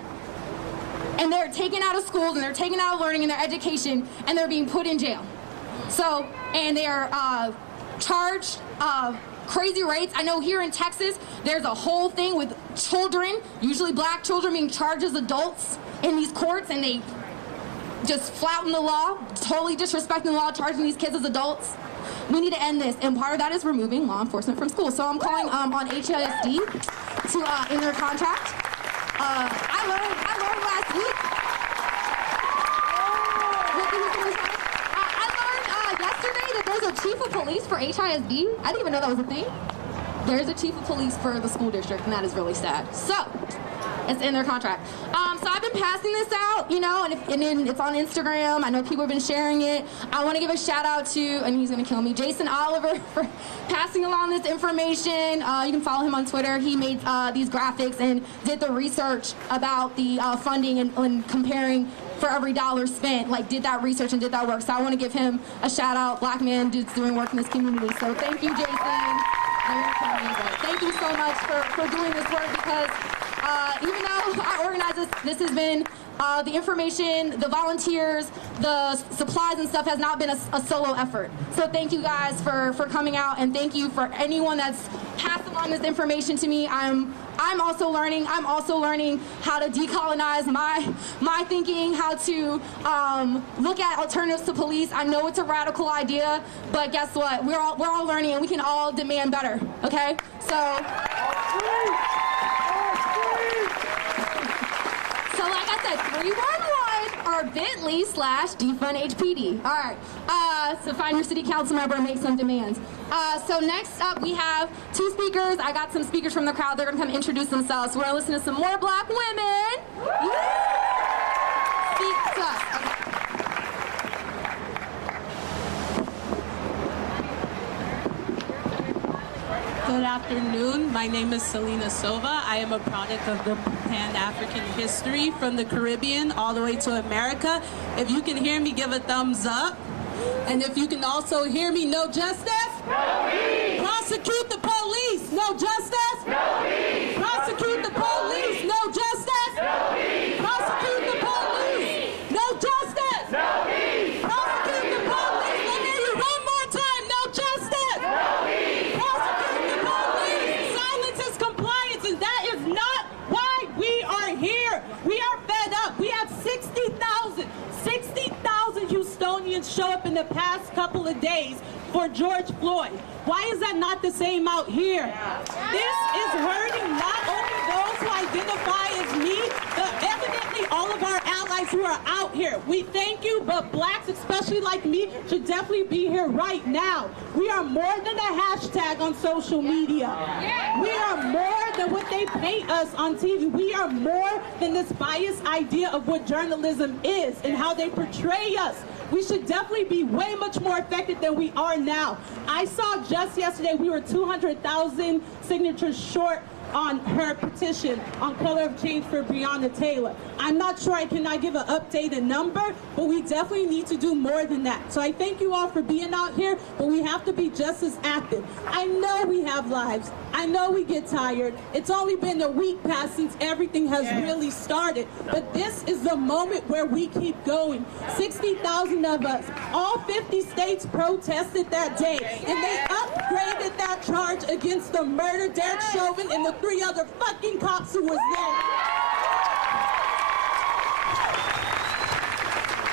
And they're taken out of schools, and they're taken out of learning and their education, and they're being put in jail. So, and they are charged crazy rates. I know here in Texas, there's a whole thing with children, usually black children, being charged as adults in these courts, and they just flouting the law, totally disrespecting the law, charging these kids as adults. We need to end this, and part of that is removing law enforcement from schools. So I'm calling on HISD to end their contract. I learned last week. I learned yesterday that there's a chief of police for HISD. I didn't even know that was a thing. There's a chief of police for the school district, and that is really sad. So it's in their contract. So I've been passing this out, and then it's on Instagram. I know people have been sharing it. I want to give a shout out to, and he's going to kill me, Jason Oliver, for passing along this information. You can follow him on Twitter. He made these graphics and did the research about the funding and comparing for every dollar spent, did that research and did that work. So I want to give him a shout out. Black man dude's doing work in this community. So thank you, Jason. Thank you so much for doing this work, because even though I organize this has been the information, the volunteers, the supplies and stuff has not been a solo effort. So thank you guys for coming out, and thank you for anyone that's passed along this information to me. I'm also learning. I'm also learning how to decolonize my thinking, how to look at alternatives to police. I know it's a radical idea, but guess what? We're all learning, and we can all demand better. Okay? So like I said, 311 or bit.ly/defundHPD. All right. So find your city council member and make some demands. So next up, we have 2 speakers. I got some speakers from the crowd. They're going to come introduce themselves. We're going to listen to some more black women. Speak to us. Okay. Good afternoon. My name is Selena Sova. I am a product of the Pan-African history from the Caribbean all the way to America. If you can hear me, give a thumbs up. And if you can also hear me, no justice? No peace. Prosecute the police. No justice? No peace. Prosecute the police. No justice? No peace. Prosecute the police. No justice? No peace. Prosecute the police. Let me hear you one more time. No justice? No peace. Prosecute the police. Silence is compliance, and that is not why we are here. We are fed up. We have 60,000 Houstonians show up in the past couple of days for George Floyd. Why is that not the same out here? This is hurting not only those who identify as me, but evidently all of our allies who are out here. We thank you, but blacks, especially like me, should definitely be here right now. We are more than a hashtag on social media. We are more than what they paint us on TV. We are more than this biased idea of what journalism is and how they portray us. We should definitely be way much more effective than we are now. I saw just yesterday we were 200,000 signatures short on her petition on color of change for Breonna Taylor. I'm not sure I cannot give an updated number, but we definitely need to do more than that. So I thank you all for being out here, but we have to be just as active. I know we have lives. I know we get tired. It's only been a week past since everything has really started, but this is the moment where we keep going. 60,000 of us, all 50 states protested that day, and they upgraded that charge against the murder, Derek Chauvin, and the 3 other fucking cops who was there.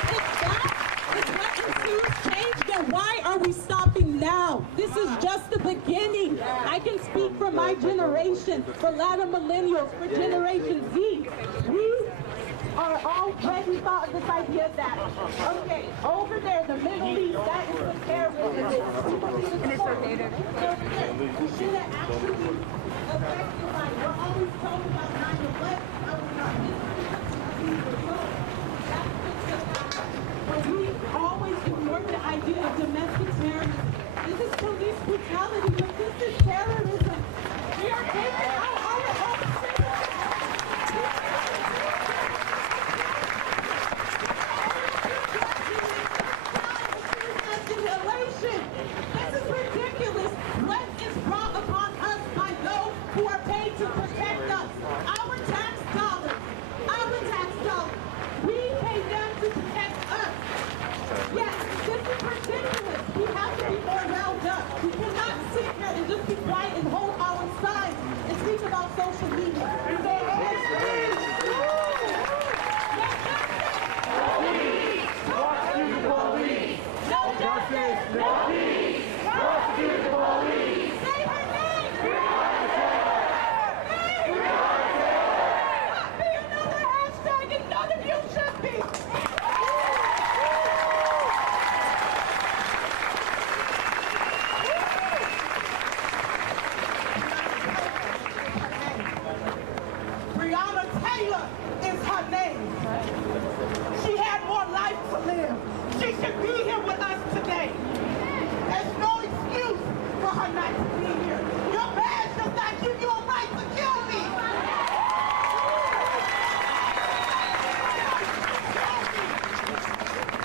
If that is what ensues change, then why are we stopping now? This is just the beginning. I can speak for my generation, for latter millennials, for Generation Z. We are already thought of this idea that, okay, over there, the Middle East, that is the terrorism. And it's located. We should have actually affected, like, we're always talking about 9/11. But we always ignore the idea of domestic terrorism. This is police brutality, but this is terrorism. We are taking out our own citizens. This is ridiculous. What is brought upon us by those who are paid to protect us? Our tax dollars. We pay them to protect us. Yes, this is ridiculous. We have to be more round up. We cannot sit here and just be quiet and hold our sides and speak about social media. No justice! No peace! Prosecute the police! Say her name! Breonna Taylor! Be another hashtag and none of you should be! Breonna Taylor is her name. She had more life to live. She should be here with us today. There's no excuse for her not to be here. Your badge does not give you a right to kill me.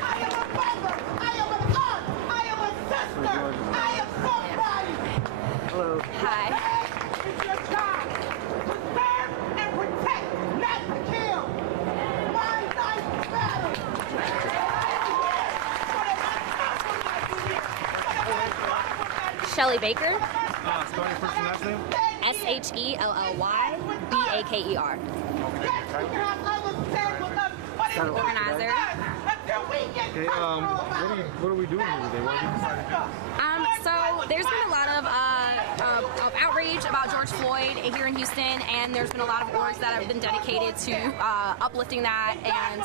I am a mother. I am an aunt. I am a sister. I am somebody. Hello. Hi. It's your job to serve and protect, not to kill. My life matters. Shelly Baker. Spell your first and last name? SHELLYBAKER. Organizer. Okay, what are we doing here today? What are we deciding to do? So there's been a lot of outrage about George Floyd here in Houston, and there's been a lot of orgs that have been dedicated to uplifting that, and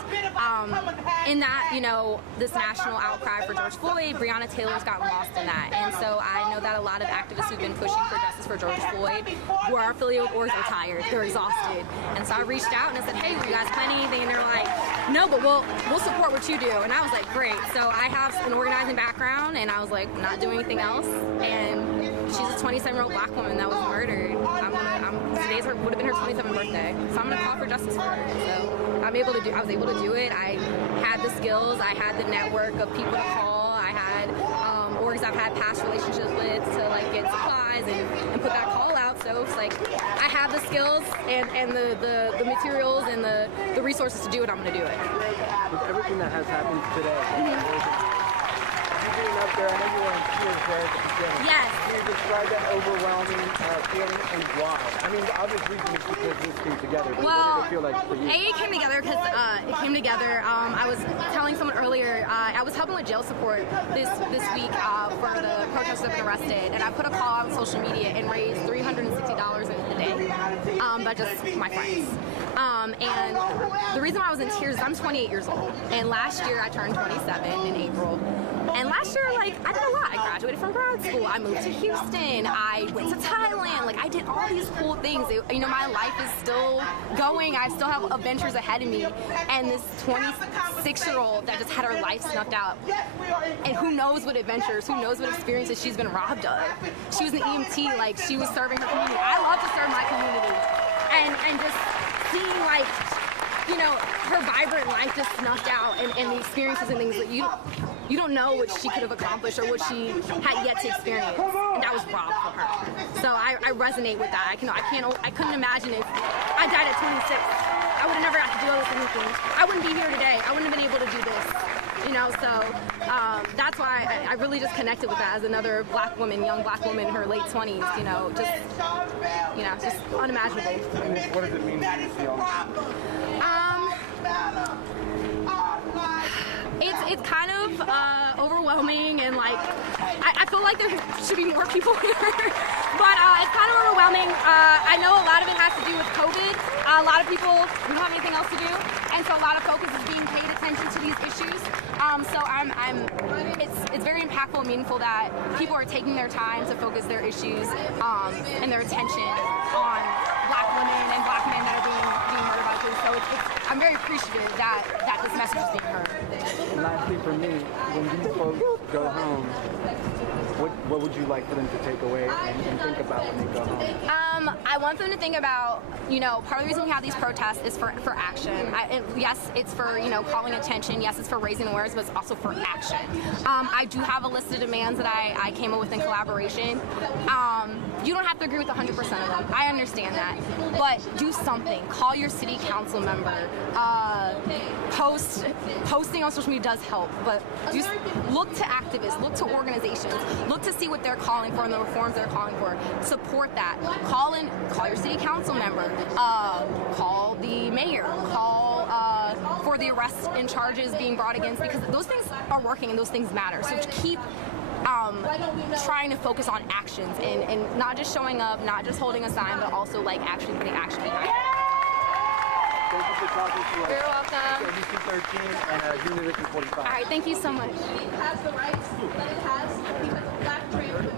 in that, you know, this national outcry for George Floyd, Breonna Taylor's gotten lost in that. And so I know that a lot of activists who've been pushing for justice for George Floyd, who are affiliated with orgs, are tired, they're exhausted. And so I reached out and I said, hey, you guys plan anything? And they're like, no, but we'll support what you do. And I was like, great. So I have an organizing background, and I was like, not doing anything else. And she's a 27-year-old black woman that was murdered. Today's would have been her 27th birthday. So I'm gonna call for justice for her. So I was able to do it. I had the skills, I had the network of people to call, I had orgs I've had past relationships with to like get supplies and put that call out. So it's like I have the skills and the materials and the resources to do it. I'm gonna do it. With everything that has happened today, getting up there, I know you were in tears there at the beginning. Yes. Can you describe that overwhelming feeling and why? I mean, the obvious reason is because this came together. But what did it feel like for you? It came together because I was telling someone earlier, I was helping with jail support this week for the protesters that have been arrested, and I put a call out on social media and raised $360 in a day by just my friends. And the reason why I was in tears is I'm 28 years old, and last year I turned 27 in April. And last year, I did a lot. I graduated from grad school. I moved to Houston. I went to Thailand. I did all these cool things. My life is still going. I still have adventures ahead of me. And this 26-year-old that just had her life snuffed out. And who knows what adventures, who knows what experiences she's been robbed of. She was an EMT. She was serving her community. I love to serve my community. And just seeing, her vibrant life just snuffed out, and the experiences and things that you don't know what she could have accomplished or what she had yet to experience, and that was robbed from her. So I resonate with that. I couldn't imagine if I died at 26. I would have never had to deal with anything. I wouldn't be here today. I wouldn't have been able to do this. So that's why I really just connected with that as another black woman, young black woman in her late 20s. Just unimaginable. And what does it mean to you, Fiona? It's kind of overwhelming, and I feel like there should be more people here, but it's kind of overwhelming. I know a lot of it has to do with COVID. A lot of people don't have anything else to do, and so a lot of focus is being paid attention to these issues. So it's very impactful and meaningful that people are taking their time to focus their issues and their attention on black women and black men that are being murdered by police. So I'm very appreciative that this message is being heard. And lastly for me, when these folks go home, what would you like for them to take away and think about when they go home? I want them to think about, part of the reason we have these protests is for action. Yes, it's for, calling attention. Yes, it's for raising awareness, but it's also for action. I do have a list of demands that I came up with in collaboration. You don't have to agree with 100% of them. I understand that. But do something. Call your city council member. Posting on social media does help, but just look to activists, look to organizations, look to see what they're calling for and the reforms they're calling for. Support that. Call your city council member, call the mayor, call for the arrests and charges being brought against, because those things are working and those things matter. So keep trying to focus on actions and not just showing up, not just holding a sign, but also actually putting action behind it. Thank you for talking to us. You're welcome. ABC 13 and Unit 45. All right, thank you so much. It has the rights that it has because of black trans women.